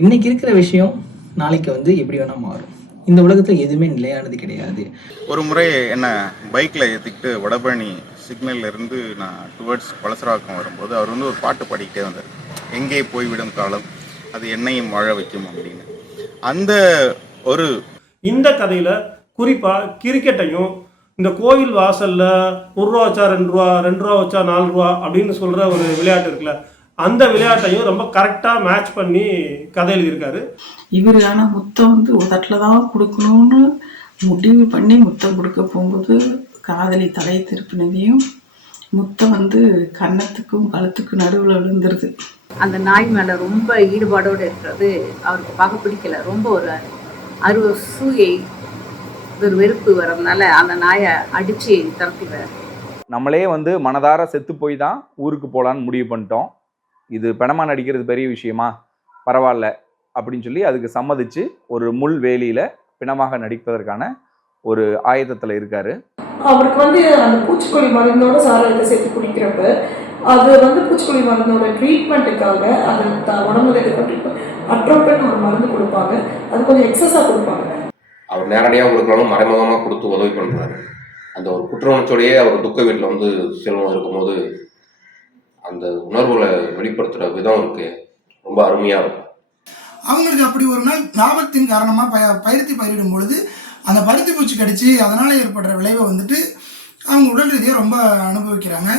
இன்னைக்கு இருக்கிற விஷயம் நாளைக்கு வந்து எப்படி வேணா மாறும். இந்த உலகத்துல எதுவுமே நிலையானது கிடையாது. ஒரு முறை என்ன பைக்கில் ஏற்றிக்கிட்டு வடபழனி சிக்னல்ல இருந்து நான் டுவர்ட்ஸ் பழசராக்கம் வரும்போது அவர் வந்து ஒரு பாட்டு பாடிக்கிட்டே வந்தார். எங்கே போய்விடும் காலம் அது என்னையும் வாழ வைக்கும் அப்படின்னு. அந்த ஒரு இந்த கதையில குறிப்பா கிரிக்கெட்டையும் இந்த கோயில் வாசல்ல ஒரு ரூபா வச்சா ரெண்டு ரூபா ரெண்டு ரூபா வச்சா நாலு ரூபா அப்படின்னு சொல்ற ஒரு விளையாட்டு இருக்குல்ல அந்த விளையாட்டையும் ரொம்ப கரெக்டா மேட்ச் பண்ணி கதை எழுதியிருக்காரு. இவர் ஆனால் முத்தம் வந்து உதட்டில் தான் கொடுக்கணும்னு முடிவு பண்ணி முத்தம் கொடுக்க போகும்போது காதலி தலை திருப்பினதையும் முத்தம் வந்து கன்னத்துக்கும் கழுத்துக்கும் நடுவில் விழுந்துருது. அந்த நாய் மேலே ரொம்ப ஈடுபாடோடு இருக்கிறது அவருக்கு பார்க்க பிடிக்கல. ரொம்ப ஒரு அருவ சூயை ஒரு வெறுப்பு வரதுனால அந்த நாயை அடித்து துரத்திடுறாரு. நம்மளே வந்து மனதார செத்து போய் தான் ஊருக்கு போகலான்னு முடிவு பண்ணிட்டோம். இது பிணமா நடிக்கிறது பெரிய விஷயமா? பரவாயில்ல. அப்படின்னு சொல்லி அதுக்கு சம்மதிச்சு ஒரு முள் வேலியில பிணமாக நடிப்பதற்கான ஒரு ஆயத்தத்தில் இருக்காரு. அவருக்கு வந்து அந்த பூச்சிக்கொல்லி மருந்தோட சாராயத்தை சேர்த்து குடிக்கிறப்ப அது வந்து பூச்சிக்கொல்லி மருந்தோட ட்ரீட்மெண்ட்டுக்காக அது உடம்புல இருக்க அட்ரோப்பன் ஒரு மருந்து கொடுப்பாங்க. அது கொஞ்சம் எக்ஸஸாக கொடுப்பாங்க. அவர் நேரடியாக கொடுக்கலாலும் மறைமுகமாக கொடுத்து உதவி பண்ணுறாரு அந்த ஒரு குற்ற உணர்ச்சியோடையே அவர் துக்க வீட்டில் வந்து செல்வம் இருக்கும்போது அந்த உணர்வுகளை வெளிப்படுத்துகிற விதம் இருக்கு. ரொம்ப அருமையாக இருக்கும். அவங்களுக்கு அப்படி ஒரு நாள் லாபத்தின் காரணமாக பய பயிர்த்தி பயிரிடும் பொழுது அந்த பருத்தி பூச்சி கடிச்சு அதனால் ஏற்படுற விளைவை வந்துட்டு அவங்க உடல் ரீதியாக ரொம்ப அனுபவிக்கிறாங்க.